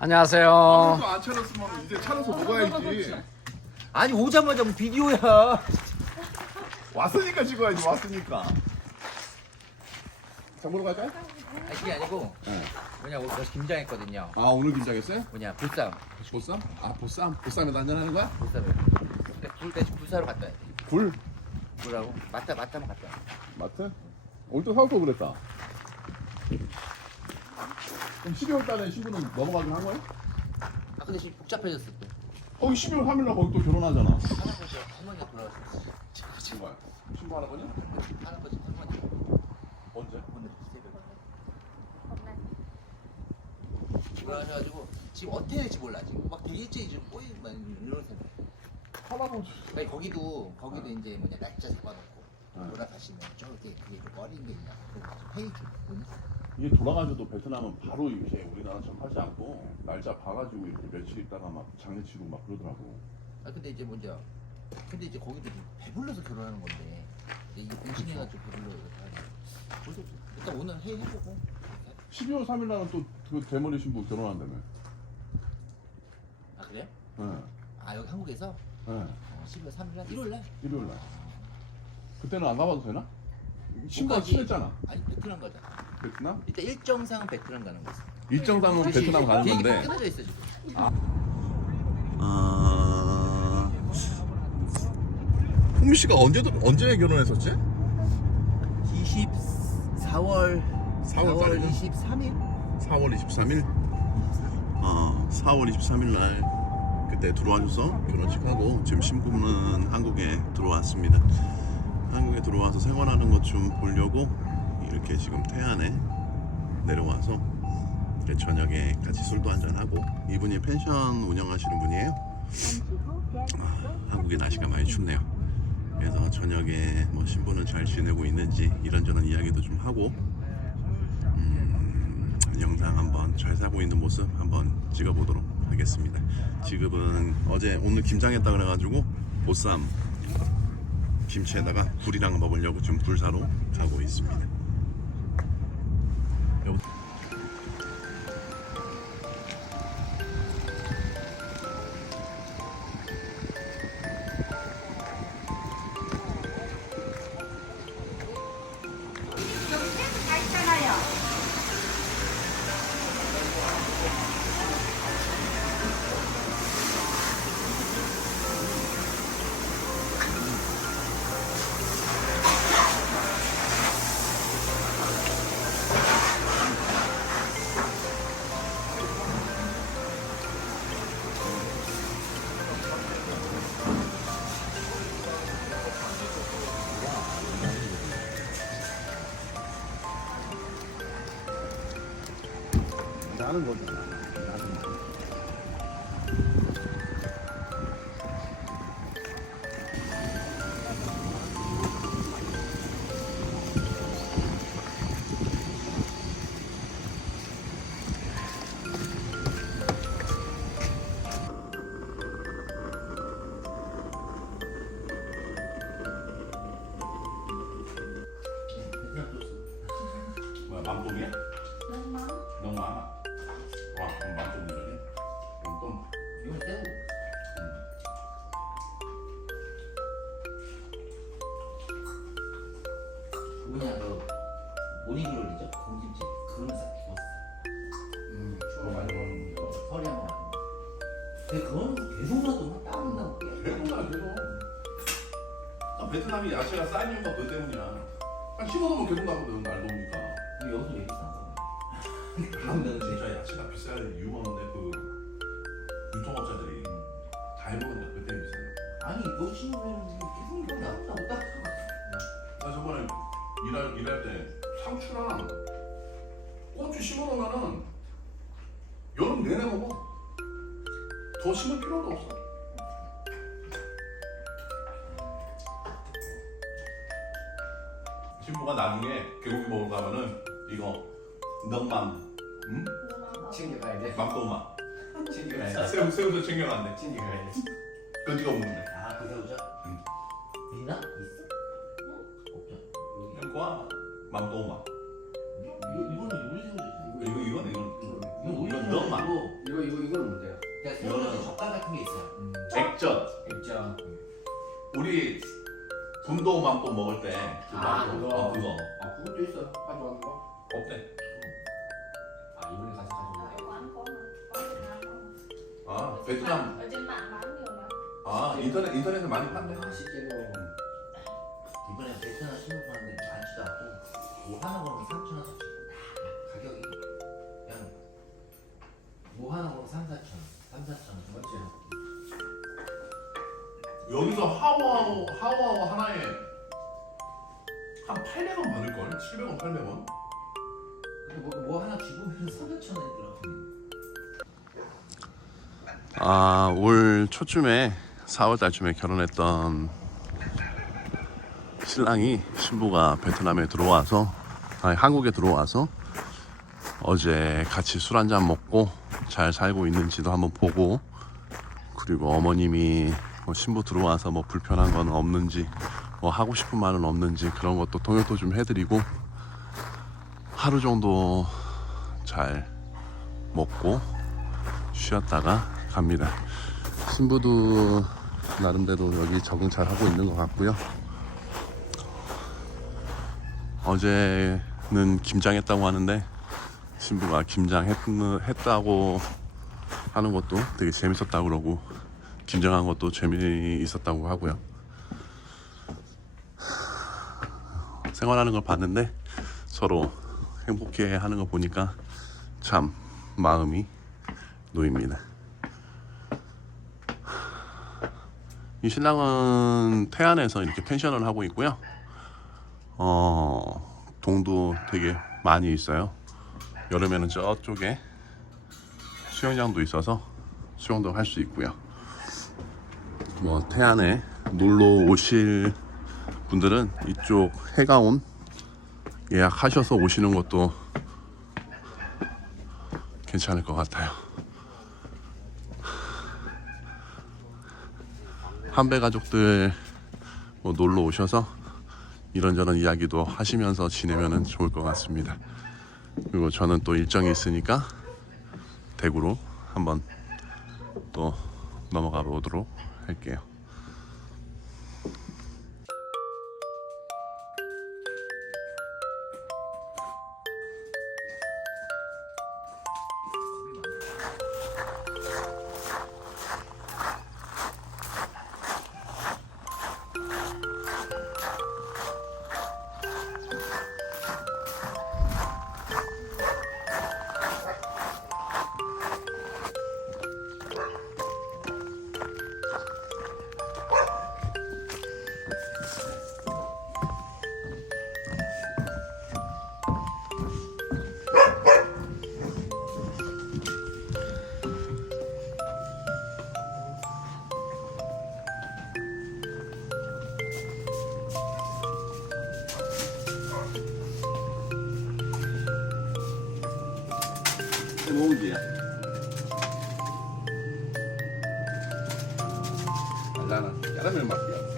안녕하세요. 안 차렸으면 이제 차려서 먹어야지. 아니 오자마자 뭐 비디오야. 왔으니까 찍어야지 왔으니까. 장 보러 갈까요? 아니 그게 아니고 뭐냐 오늘 김장했거든요. 아 오늘 김장했어요? 뭐냐 불쌈 보쌈? 아 보쌈? 보쌈에다 한잔하는 거야? 불쌈을. 근데 굴 대신 불사로 갔다 와야 돼. 굴? 굴하고 맞다 맞다만 갔다. 와. 마트? 오늘 또 사올 거 그랬다. 그럼 12월 달에 신부는 넘어가긴 한 거예요? 아 근데 지금 복잡해졌어 또. 거기 12월 3일 날 거기 또 결혼하잖아. 할아버지 할머니가 돌아가셨어. 지금 거야. 신부 할아버지? 할아버지 할머니 언제? 오늘 새벽에. 돌아가셔가지고 지금 어떻게 될지 몰라 지금 막 되게 일찍 지금 꼬이만 이런 생각. 할아버지. 아니 거기도 거기도 이제 뭐냐 날짜 잡아놓고 네. 돌아가시면 저렇게 그게 그 어린 게 있냐 그 페이지 뭐냐 이게 돌아가셔도 베트남은 바로 이렇게 우리나라처럼 하지 않고 날짜 봐가지고 이렇게 며칠 있다가 막 장례치고 막 그러더라고. 아 근데 이제 먼저 근데 이제 거기도 이제 배불러서 결혼하는 건데 이제 이게 공신해가지고 배불러 이렇게 일단 오늘 회의 해보고 12월 3일 날은 또그 대머리 신부 결혼한다며. 아 그래? 네. 아 여기 한국에서 네. 어, 12월 3일날 1월날 일요일 날. 그때는 안 가봐도 되나? 신부가 가지. 친했잖아. 아니 베트남 가자 베트남? 일단 일정상 베트남 가는 거지 일정상은 베트남 가는 비행기 건데. 끊어져 있어 지금 아. 흥미 씨가 언제 언제 결혼했었지? 24월 4월 달이죠? 23일 4월 23일. 어, 4월 23일 날 그때 들어와줘서 결혼식 하고 지금 신부는 한국에 들어왔습니다. 한국에 들어와서 생활하는 것 좀 보려고 이렇게 지금 태안에 내려와서 저녁에 같이 술도 한잔 하고 이분이 펜션 운영하시는 분이에요. 아, 한국의 날씨가 많이 춥네요. 그래서 저녁에 뭐 신부는 잘 지내고 있는지 이런저런 이야기도 좀 하고 음, 영상 한번 잘 살고 있는 모습 한번 찍어보도록 하겠습니다. 지금은 어제 오늘 김장했다 그래가지고 보쌈 김치에다가 굴이랑 먹으려고 지금 굴 사러 가고 있습니다. 나는 베트남이 야채가 싼 이유가 그 때문이야. 한 15도면 계속 나거든 날 더우니까. 근데 여기서 왜 비싼 거 한국은 진짜 야채가 비쌀 이유가 없는데 그 유통업자들이 다 해먹으니까 그 때문에 비싸요. 아니 너 친구들은 계속 이거 나왔다 왔다 나 저번에 일할 일할 때 상추랑 고추 심어놓으면은 여름 내내 먹어. 더 심을 필요도 없어. 신부가 나중에 개고기 먹으러 가면은 이거 넉맘, 응? 챙겨가야 돼. 맘꼬마, 챙겨가야 돼. 새우 새우도 챙겨간대. 챙겨가야 돼. 그 네가 먹는데. 아 그새 오자 응. 있나? 있어? 없죠 햄꼬마, 맘꼬마. 이거는 우리 새우지 이거 이건 이건 이건 넉맘. 아니고 이거 이거 이거 분도 만보 먹을 때 아, 그거. 그거. 어, 그거. 아 그것도 있어. 가져가는 거? 없대. 아 이번에 Việt Nam không? 아 베트남. 아 인터넷 인터넷에 많이 판대. 맛있게 먹어. 이번에 베트남 신문 봤는데 많지도 않고 뭐 하나 보면 3천 원씩 가격이 그냥 뭐 하나 보면 3, 4천 원, 3, 4천 원 맞지? 여기서 하와우 하와우 하나에 한 800원 받을 걸? 700원, 800원? 근데 뭐, 뭐 하나 집으면 3, 4천 원이 들어가네 아, 올 초쯤에 4월 달쯤에 결혼했던 신랑이 신부가 베트남에 들어와서 아니 한국에 들어와서 어제 같이 술 한잔 먹고 잘 살고 있는지도 한번 보고 그리고 어머님이 뭐 신부 들어와서 뭐 불편한 건 없는지 뭐 하고 싶은 말은 없는지 그런 것도 통역도 좀 해드리고 하루 정도 잘 먹고 쉬었다가 갑니다. 신부도 나름대로 여기 적응 잘 하고 있는 것 같고요. 어제는 김장했다고 하는데 신부가 김장했다고 하는 것도 되게 재밌었다고 그러고 김장한 것도 재미있었다고 하고요. 생활하는 걸 봤는데 서로 행복해 하는 거 보니까 참 마음이 놓입니다. 이 신랑은 태안에서 이렇게 펜션을 하고 있고요. 어, 동도 되게 많이 있어요. 여름에는 저쪽에 수영장도 있어서 수영도 할 수 있고요. 뭐 태안에 놀러 오실 분들은 이쪽 해가온 예약하셔서 오시는 것도 괜찮을 것 같아요. 한배 가족들 뭐 놀러 오셔서 이런저런 이야기도 하시면서 지내면 좋을 것 같습니다. 그리고 저는 또 일정이 있으니까 대구로 한번 또 넘어가 보도록 할게요. Não, não. Ela mesma.